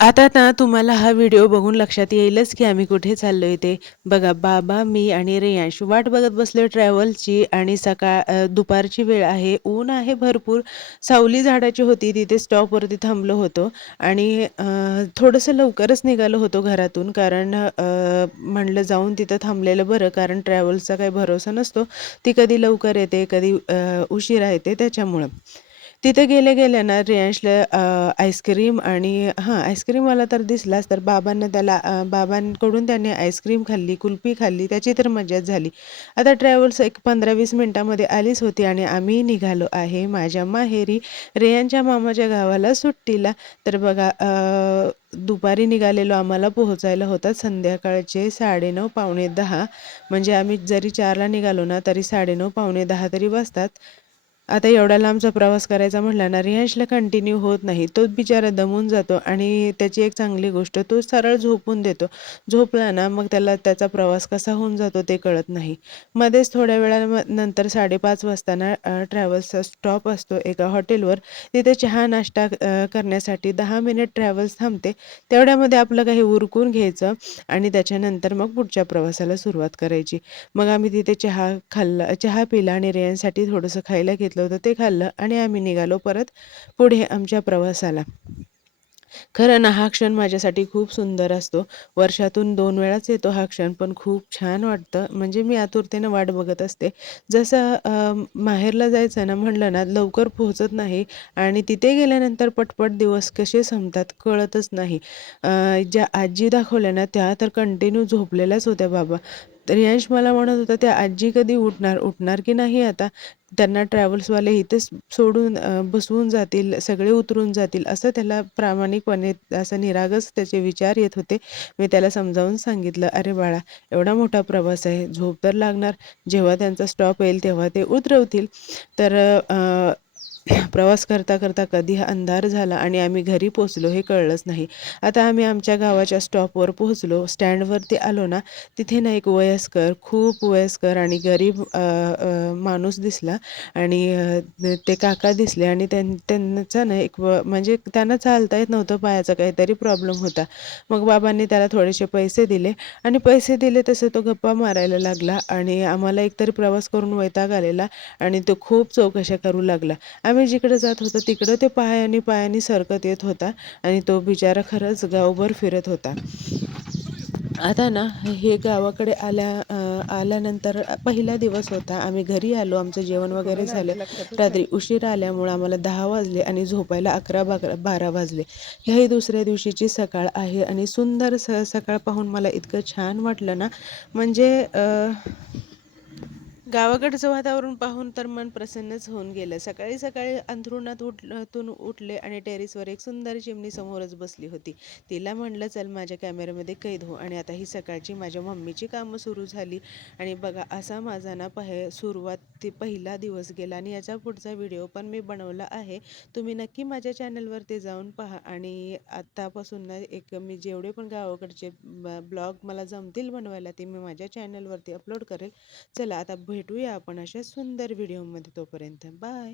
आता ना तुम्हाला हा व्हिडिओ बघून लक्षात येईलच की आम्ही कुठे चाललोय ते. बघा बाबा, मी आणि रेयांश वाट बघत बसलोय ट्रॅव्हलची आणि दुपारची वेळ आहे. ऊन आहे भरपूर. सावली झाडाची होती. तिथे स्टॉपवरती थांबलो होतो आणि थोडंसं लवकरच निघालो होतो घरातून कारण म्हणलं जाऊन तिथं थांबलेलं बरं कारण ट्रॅव्हल्सचा काही भरोसा नसतो. ती कधी लवकर येते, कधी उशिरा येते त्याच्यामुळं. तिथे गेल्या ना रेयांशला आईस्क्रीम आणि आईस्क्रीमवाला तर दिसलाच. तर बाबांकडून त्याने आईस्क्रीम खाल्ली, कुल्फी खाल्ली. त्याची तर मजाच झाली. आता ट्रॅव्हल्स एक 15-20 मिनिटामध्ये आलीच होती आणि आम्ही निघालो आहे माझ्या माहेरी, रेयांच्या मामाच्या गावाला सुट्टीला. तर बघा दुपारी निघालेलो, आम्हाला पोहोचायला होतात संध्याकाळचे 9:30 पावणे 10. म्हणजे आम्ही जरी 4ला निघालो ना तरी 9:30 पावणे 10 तरी वाजतात. आता एवढा लांबचा प्रवास करायचा म्हटला ना, रियांशला कंटिन्यू होत नाही. तोच बिचारा दमून जातो आणि त्याची एक चांगली गोष्ट, तो सरळ झोपून देतो. झोपला ना मग त्याला त्याचा प्रवास कसा होऊन जातो ते कळत नाही. मध्येच थोड्या नंतर 5:30 वाजताना ट्रॅव्हल्सचा स्टॉप असतो एका हॉटेलवर. तिथे चहा नाश्ता करण्यासाठी 10 मिनिट ट्रॅव्हल्स थांबते. तेवढ्यामध्ये आपलं काही उरकून घ्यायचं आणि त्याच्यानंतर मग पुढच्या प्रवासाला सुरुवात करायची. मग आम्ही तिथे चहा पिला आणि रेयांसाठी थोडंसं खायला घेतलं होतं, ते खाल्लं आणि आम्ही निघालो परत पुढे आमच्या प्रवासाला. खरं ना हा क्षण माझ्यासाठी खूप सुंदर असतो. वर्षातून 2 वेळाच येतो हा क्षण, पण खूप छान वाटतं. म्हणजे मी आतुरतेनं वाट बघत असते. जसं माहेरला जायचं ना म्हटलं ना, लवकर पोहोचत नाही आणि तिथे गेल्यानंतर पटपट दिवस कसे संपतात कळतच नाही. ज्या आजी दाखवल्या ना त्या तर कंटिन्यू झोपलेल्याच होत्या बाबा. तर यश मला म्हणत होता, "त्या आजी कधी उठणार की नाही आता? त्यांना ट्रॅव्हल्सवाले इथेच सोडून बसवून जातील, सगळे उतरून जातील." असं त्याला प्रामाणिकपणे असं निरागस त्याचे विचार येत होते. मी त्याला समजावून सांगितलं, "अरे बाळा, एवढा मोठा प्रवास आहे, झोप तर लागणार. जेव्हा त्यांचा स्टॉप येईल तेव्हा ते उतरवतील." तर प्रवास करता करता कधी अंधार झाला आणि आम्ही घरी पोहोचलो हे कळलंच नाही. आता आम्ही आमच्या गावाच्या स्टॉपवर पोहोचलो. स्टँडवरती आलो ना, तिथे ना एक खूप वयस्कर आणि गरीब माणूस दिसला आणि ते काका दिसले आणि त्यांचा ना म्हणजे त्यांना चालता येत नव्हतं, पायाचा काहीतरी प्रॉब्लेम होता. मग बाबांनी त्याला थोडेसे पैसे दिले आणि पैसे दिले तसे तो गप्पा मारायला लागला आणि आम्हाला एकतरी प्रवास करून वैताग आलेला आणि तो खूप चौकशा करू लागला. आम्ही जिकडे जात होतो तिकडं ते पायानी पायानी सरकत येत होता आणि तो बिचारा खरंच गावभर फिरत होता. आता ना हे गावाकडे आल्यानंतर पहिला दिवस होता. आम्ही घरी आलो. आमचं जेवण वगैरे झालं. रात्री उशिरा आल्यामुळं आम्हाला 10 वाजले आणि झोपायला 11-12 वाजले. ह्याही दुसऱ्या दिवशीची सकाळ आहे आणि सुंदर सकाळ पाहून मला इतकं छान वाटलं ना, म्हणजे गावाकडचं वातावरण पाहून तर मन प्रसन्नच होऊन गेलं. सकाळी सकाळी अंथरुणातून उठले आणि टेरेसवर एक सुंदर चिमणी समोरच बसली होती. तिला म्हणलं, "चल माझ्या कॅमेऱ्यामध्ये कैद हो." आणि आता ही सकाळची माझ्या मम्मीची कामं सुरू झाली आणि बघा असा माझा ना पहिला दिवस गेला आणि याचा पुढचा व्हिडिओ पण मी बनवला आहे. तुम्ही नक्की माझ्या चॅनलवरती जाऊन पहा आणि आत्तापासून ना मी जेवढे पण गावाकडचे ब्लॉग मला जमतील बनवायला ते मी माझ्या चॅनलवरती अपलोड करेल. चला आता भेटूया आपण अशा सुंदर व्हिडिओमध्ये. तोपर्यंत बाय.